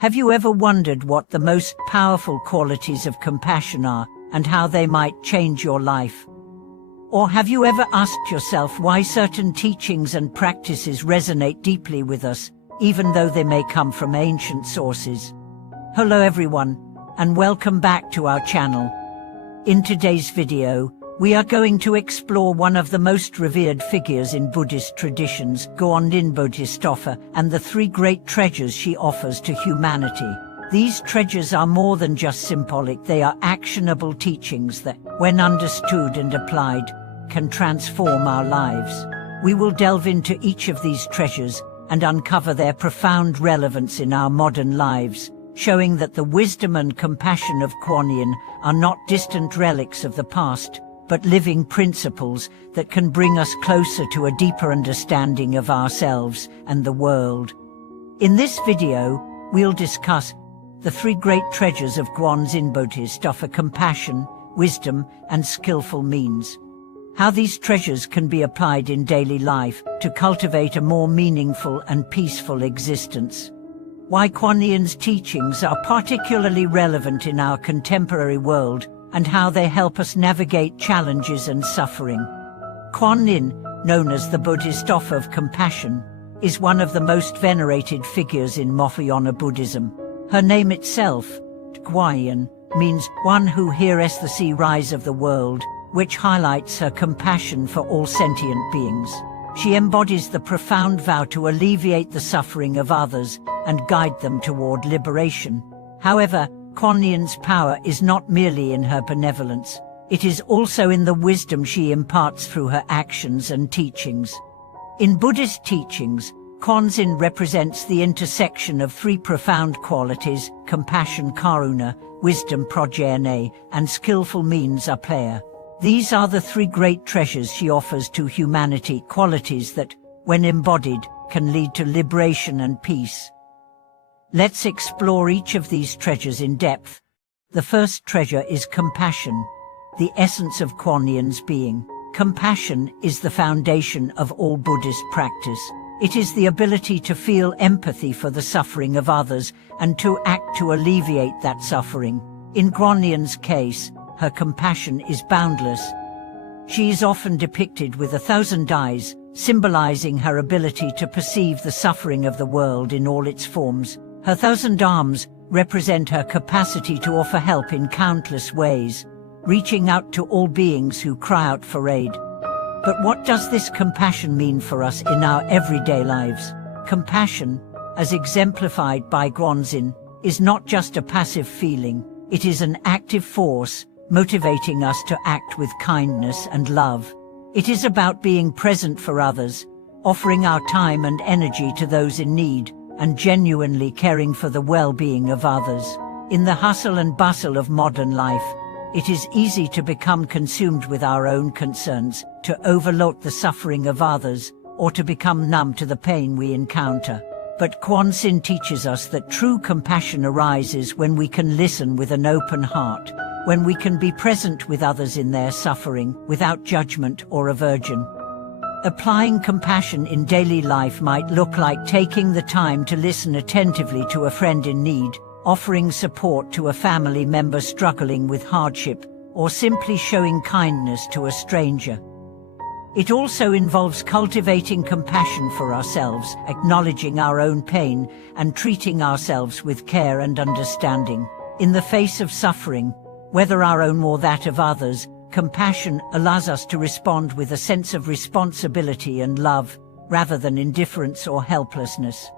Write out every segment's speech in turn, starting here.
Have you ever wondered what the most powerful qualities of compassion are and how they might change your life? Or have you ever asked yourself why certain teachings and practices resonate deeply with us, even though they may come from ancient sources? Hello everyone, and welcome back to our channel. In today's video, we are going to explore one of the most revered figures in Buddhist traditions, Guanyin Bodhisattva, and the three great treasures she offers to humanity. These treasures are more than just symbolic, they are actionable teachings that, when understood and applied, can transform our lives. We will delve into each of these treasures and uncover their profound relevance in our modern lives, showing that the wisdom and compassion of Guanyin are not distant relics of the past, but living principles that can bring us closer to a deeper understanding of ourselves and the world. In this video, we'll discuss the three great treasures of Guanyin Bodhisattva: compassion, wisdom, and skillful means. How these treasures can be applied in daily life to cultivate a more meaningful and peaceful existence. Why Guanyin's teachings are particularly relevant in our contemporary world, and how they help us navigate challenges and suffering. Guanyin, known as the Bodhisattva of compassion, is one of the most venerated figures in Mahayana Buddhism. Her name itself, Guanyin, means one who hears the sea rise of the world, which highlights her compassion for all sentient beings. She embodies the profound vow to alleviate the suffering of others and guide them toward liberation. However, Guanyin's power is not merely in her benevolence, it is also in the wisdom she imparts through her actions and teachings. In Buddhist teachings, Guanyin represents the intersection of three profound qualities: compassion, karuna, wisdom, prajna, and skillful means, apaya. These are the three great treasures she offers to humanity, qualities that, when embodied, can lead to liberation and peace. Let's explore each of these treasures in depth. The first treasure is compassion, the essence of Guanyin's being. Compassion is the foundation of all Buddhist practice. It is the ability to feel empathy for the suffering of others and to act to alleviate that suffering. In Guanyin's case, her compassion is boundless. She is often depicted with 1,000 eyes, symbolizing her ability to perceive the suffering of the world in all its forms. Her 1,000 arms represent her capacity to offer help in countless ways, reaching out to all beings who cry out for aid. But what does this compassion mean for us in our everyday lives? Compassion, as exemplified by Guanyin, is not just a passive feeling, it is an active force, motivating us to act with kindness and love. It is about being present for others, offering our time and energy to those in need, and genuinely caring for the well-being of others. In the hustle and bustle of modern life, it is easy to become consumed with our own concerns, to overlook the suffering of others, or to become numb to the pain we encounter. But Guanyin teaches us that true compassion arises when we can listen with an open heart, when we can be present with others in their suffering, without judgment or aversion. Applying compassion in daily life might look like taking the time to listen attentively to a friend in need, offering support to a family member struggling with hardship, or simply showing kindness to a stranger. It also involves cultivating compassion for ourselves, acknowledging our own pain, and treating ourselves with care and understanding. In the face of suffering, whether our own or that of others, compassion allows us to respond with a sense of responsibility and love, rather than indifference or helplessness.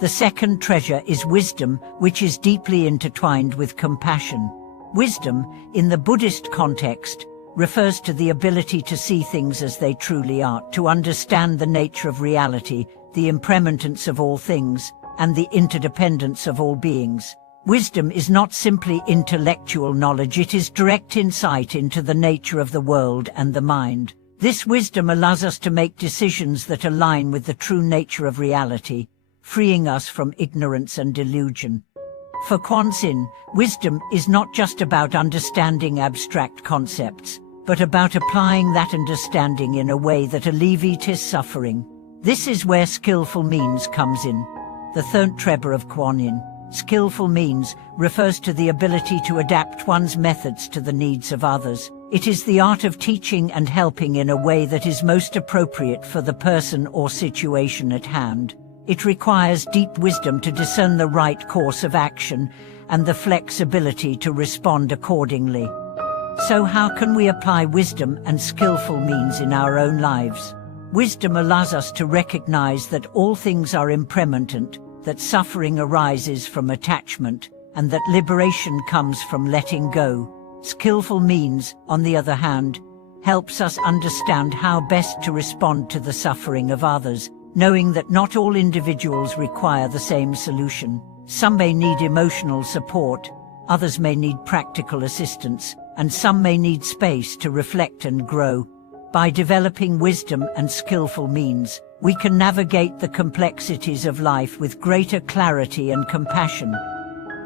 The second treasure is wisdom, which is deeply intertwined with compassion. Wisdom, in the Buddhist context, refers to the ability to see things as they truly are, to understand the nature of reality, the impermanence of all things, and the interdependence of all beings. Wisdom is not simply intellectual knowledge, it is direct insight into the nature of the world and the mind. This wisdom allows us to make decisions that align with the true nature of reality, freeing us from ignorance and delusion. For Guanyin, wisdom is not just about understanding abstract concepts, but about applying that understanding in a way that alleviates suffering. This is where skillful means comes in. The third treasure of Guanyin, skillful means refers to the ability to adapt one's methods to the needs of others. It is the art of teaching and helping in a way that is most appropriate for the person or situation at hand. It requires deep wisdom to discern the right course of action and the flexibility to respond accordingly. So how can we apply wisdom and skillful means in our own lives? Wisdom allows us to recognize that all things are impermanent, that suffering arises from attachment, and that liberation comes from letting go. Skillful means, on the other hand, helps us understand how best to respond to the suffering of others, knowing that not all individuals require the same solution. Some may need emotional support, others may need practical assistance, and some may need space to reflect and grow. By developing wisdom and skillful means, we can navigate the complexities of life with greater clarity and compassion.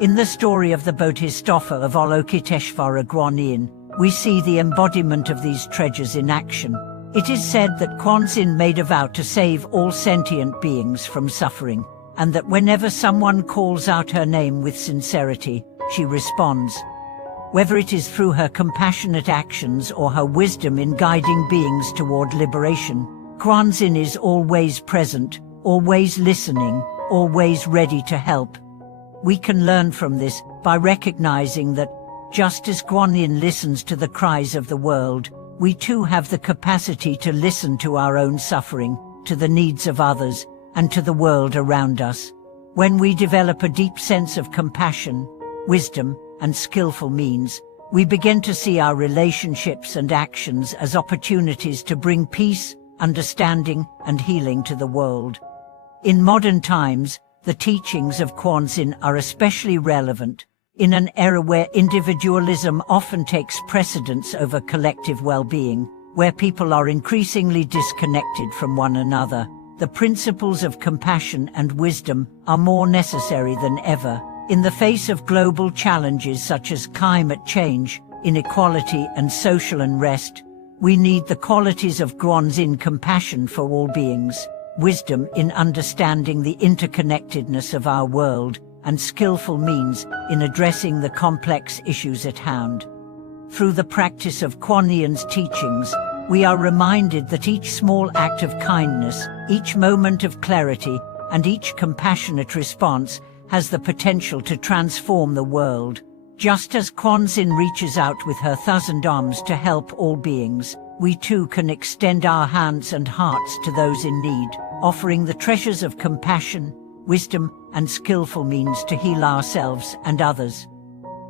In the story of the Bodhisattva of Awakeningofthemind Guanyin, we see the embodiment of these treasures in action. It is said that Guanyin made a vow to save all sentient beings from suffering, and that whenever someone calls out her name with sincerity, she responds. Whether it is through her compassionate actions or her wisdom in guiding beings toward liberation, Guanyin is always present, always listening, always ready to help. We can learn from this by recognizing that, just as Guanyin listens to the cries of the world, we too have the capacity to listen to our own suffering, to the needs of others, and to the world around us. When we develop a deep sense of compassion, wisdom, and skillful means, we begin to see our relationships and actions as opportunities to bring peace, understanding, and healing to the world. In modern times, the teachings of Guanyin are especially relevant, in an era where individualism often takes precedence over collective well-being, where people are increasingly disconnected from one another. The principles of compassion and wisdom are more necessary than ever. In the face of global challenges such as climate change, inequality, and social unrest, we need the qualities of Guanyin: compassion for all beings, wisdom in understanding the interconnectedness of our world, and skillful means in addressing the complex issues at hand. Through the practice of Guanyin's teachings, we are reminded that each small act of kindness, each moment of clarity, and each compassionate response has the potential to transform the world. Just as Guanyin reaches out with her 1,000 arms to help all beings, we too can extend our hands and hearts to those in need, offering the treasures of compassion, wisdom, and skillful means to heal ourselves and others.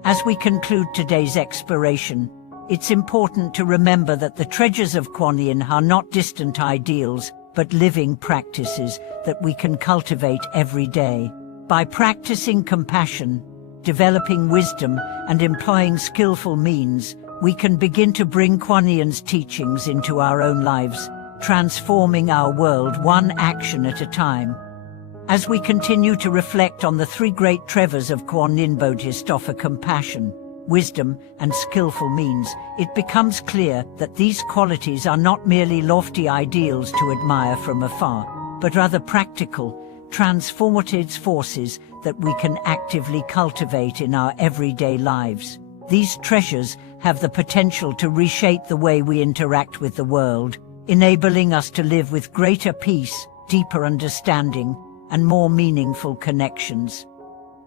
As we conclude today's exploration, it's important to remember that the treasures of Guanyin are not distant ideals, but living practices that we can cultivate every day. By practicing compassion, developing wisdom, and employing skillful means, we can begin to bring Guanyin's teachings into our own lives, transforming our world one action at a time. As we continue to reflect on the three great treasures of Guanyin Bodhisattva: compassion, wisdom, and skillful means, it becomes clear that these qualities are not merely lofty ideals to admire from afar, but rather practical, transformative forces that we can actively cultivate in our everyday lives. These treasures have the potential to reshape the way we interact with the world, enabling us to live with greater peace, deeper understanding, and more meaningful connections.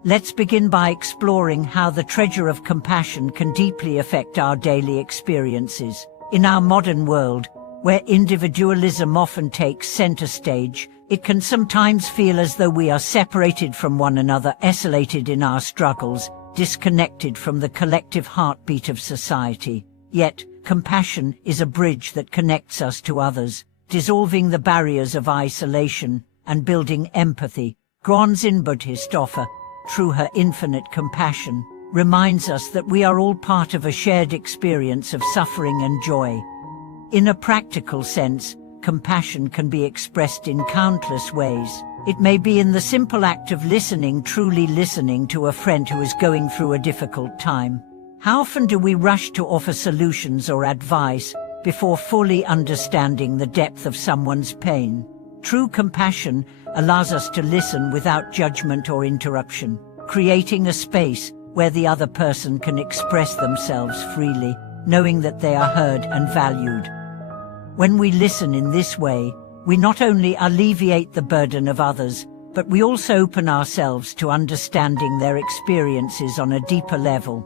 Let's begin by exploring how the treasure of compassion can deeply affect our daily experiences. In our modern world, where individualism often takes center stage, it can sometimes feel as though we are separated from one another, isolated in our struggles, disconnected from the collective heartbeat of society. Yet, compassion is a bridge that connects us to others, dissolving the barriers of isolation and building empathy. Guanyin Bodhisattva, through her infinite compassion, reminds us that we are all part of a shared experience of suffering and joy. In a practical sense, compassion can be expressed in countless ways. It may be in the simple act of listening, truly listening to a friend who is going through a difficult time. How often do we rush to offer solutions or advice before fully understanding the depth of someone's pain? True compassion allows us to listen without judgment or interruption, creating a space where the other person can express themselves freely, knowing that they are heard and valued. When we listen in this way, we not only alleviate the burden of others, but we also open ourselves to understanding their experiences on a deeper level.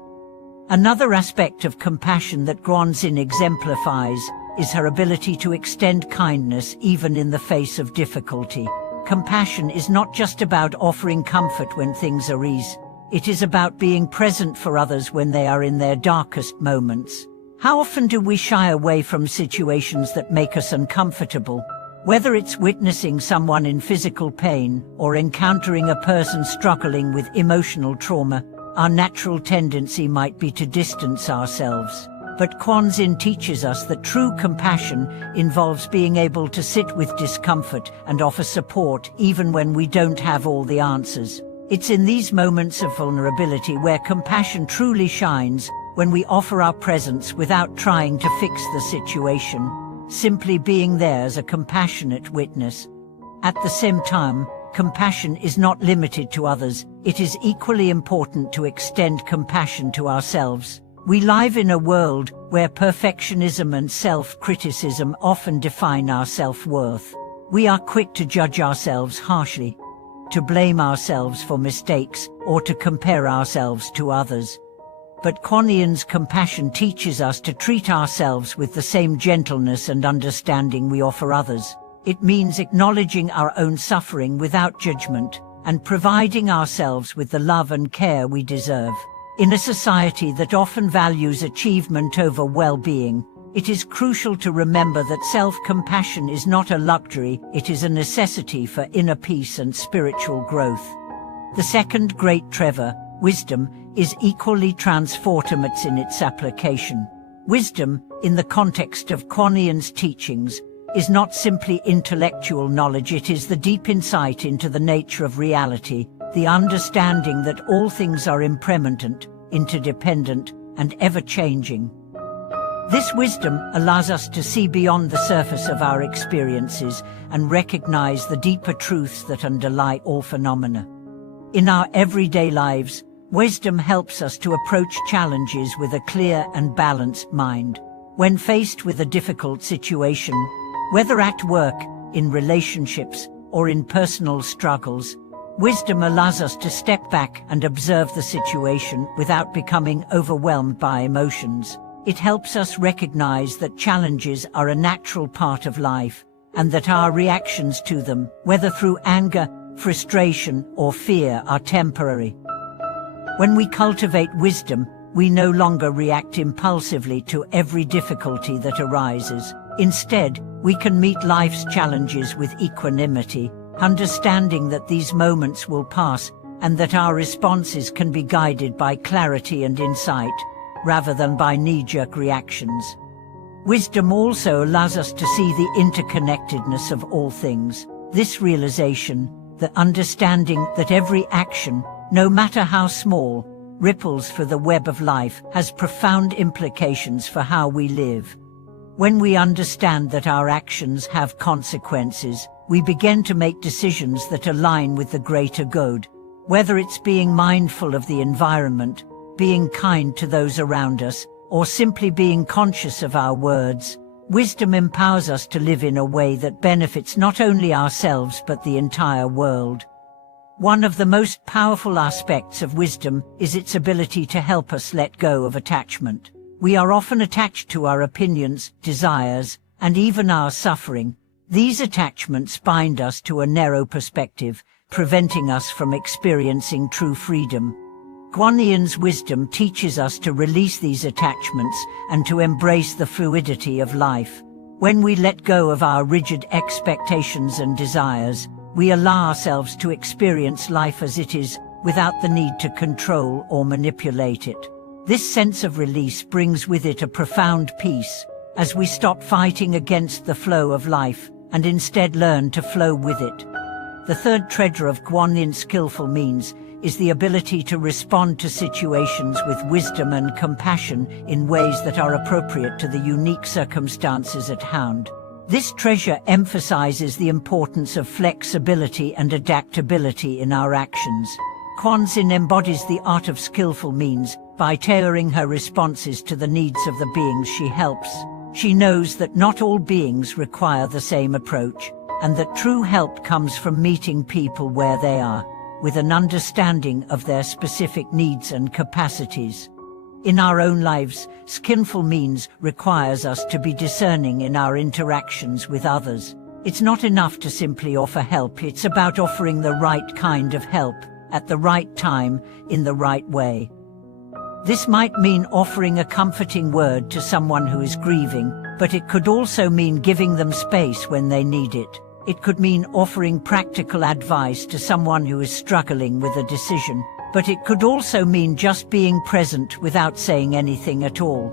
Another aspect of compassion that Guanyin exemplifies is her ability to extend kindness even in the face of difficulty. Compassion is not just about offering comfort when things are easy. It is about being present for others when they are in their darkest moments. How often do we shy away from situations that make us uncomfortable? Whether it's witnessing someone in physical pain or encountering a person struggling with emotional trauma, our natural tendency might be to distance ourselves. But Guanyin teaches us that true compassion involves being able to sit with discomfort and offer support even when we don't have all the answers. It's in these moments of vulnerability where compassion truly shines, when we offer our presence without trying to fix the situation, simply being there as a compassionate witness. At the same time, compassion is not limited to others. It is equally important to extend compassion to ourselves. We live in a world where perfectionism and self-criticism often define our self-worth. We are quick to judge ourselves harshly, to blame ourselves for mistakes, or to compare ourselves to others. But Guanyin's compassion teaches us to treat ourselves with the same gentleness and understanding we offer others. It means acknowledging our own suffering without judgment, and providing ourselves with the love and care we deserve. In a society that often values achievement over well-being, it is crucial to remember that self-compassion is not a luxury, it is a necessity for inner peace and spiritual growth. The second great treasure, wisdom, is equally transformative in its application. Wisdom, in the context of Guanyin's teachings, is not simply intellectual knowledge, it is the deep insight into the nature of reality, the understanding that all things are impermanent, interdependent, and ever-changing. This wisdom allows us to see beyond the surface of our experiences and recognize the deeper truths that underlie all phenomena. In our everyday lives, wisdom helps us to approach challenges with a clear and balanced mind. When faced with a difficult situation, whether at work, in relationships, or in personal struggles, wisdom allows us to step back and observe the situation without becoming overwhelmed by emotions. It helps us recognize that challenges are a natural part of life, and that our reactions to them, whether through anger, frustration, or fear, are temporary. When we cultivate wisdom, we no longer react impulsively to every difficulty that arises. Instead, we can meet life's challenges with equanimity, understanding that these moments will pass and that our responses can be guided by clarity and insight, rather than by knee-jerk reactions. Wisdom also allows us to see the interconnectedness of all things. This realization, the understanding that every action, no matter how small, ripples for the web of life, has profound implications for how we live. When we understand that our actions have consequences, we begin to make decisions that align with the greater good. Whether it's being mindful of the environment, being kind to those around us, or simply being conscious of our words, wisdom empowers us to live in a way that benefits not only ourselves but the entire world. One of the most powerful aspects of wisdom is its ability to help us let go of attachment. We are often attached to our opinions, desires, and even our suffering. These attachments bind us to a narrow perspective, preventing us from experiencing true freedom. Guanyin's wisdom teaches us to release these attachments and to embrace the fluidity of life. When we let go of our rigid expectations and desires, we allow ourselves to experience life as it is, without the need to control or manipulate it. This sense of release brings with it a profound peace, as we stop fighting against the flow of life and instead learn to flow with it. The third treasure of Guanyin's skillful means is the ability to respond to situations with wisdom and compassion in ways that are appropriate to the unique circumstances at hand. This treasure emphasizes the importance of flexibility and adaptability in our actions. Guanyin embodies the art of skillful means by tailoring her responses to the needs of the beings she helps. She knows that not all beings require the same approach, and that true help comes from meeting people where they are, with an understanding of their specific needs and capacities. In our own lives, skillful means requires us to be discerning in our interactions with others. It's not enough to simply offer help, it's about offering the right kind of help, at the right time, in the right way. This might mean offering a comforting word to someone who is grieving, but it could also mean giving them space when they need it. It could mean offering practical advice to someone who is struggling with a decision, but it could also mean just being present without saying anything at all.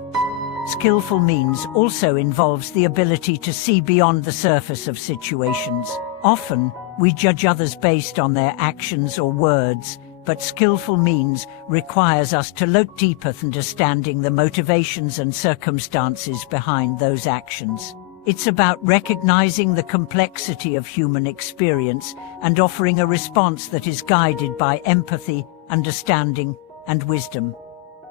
Skillful means also involves the ability to see beyond the surface of situations. Often, we judge others based on their actions or words, but skillful means requires us to look deeper, understanding the motivations and circumstances behind those actions. It's about recognizing the complexity of human experience and offering a response that is guided by empathy, understanding, and wisdom.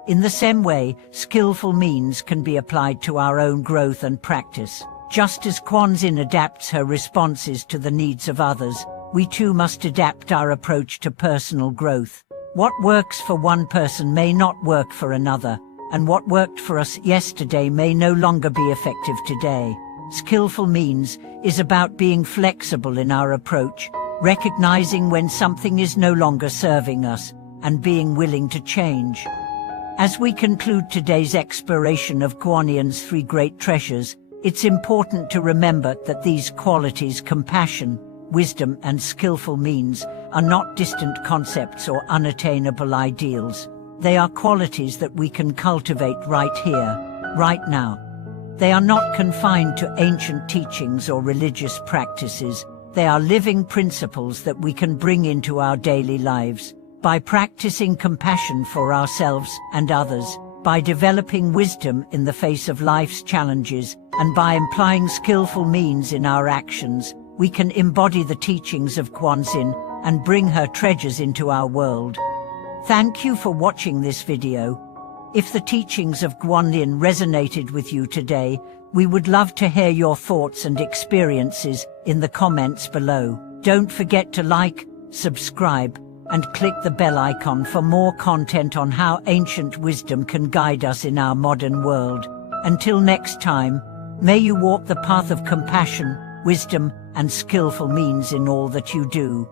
In the same way, skillful means can be applied to our own growth and practice. Just as Guanyin adapts her responses to the needs of others, we too must adapt our approach to personal growth. What works for one person may not work for another, and what worked for us yesterday may no longer be effective today. Skillful means is about being flexible in our approach, recognizing when something is no longer serving us, and being willing to change. As we conclude today's exploration of Guanyin's three great treasures, it's important to remember that these qualities, compassion, wisdom, and skillful means, are not distant concepts or unattainable ideals. They are qualities that we can cultivate right here, right now. They are not confined to ancient teachings or religious practices. They are living principles that we can bring into our daily lives. By practicing compassion for ourselves and others, by developing wisdom in the face of life's challenges, and by applying skillful means in our actions, we can embody the teachings of Guanyin and bring her treasures into our world. Thank you for watching this video. If the teachings of Guanyin resonated with you today, we would love to hear your thoughts and experiences in the comments below. Don't forget to like, subscribe, and click the bell icon for more content on how ancient wisdom can guide us in our modern world. Until next time, may you walk the path of compassion, wisdom, and skillful means in all that you do.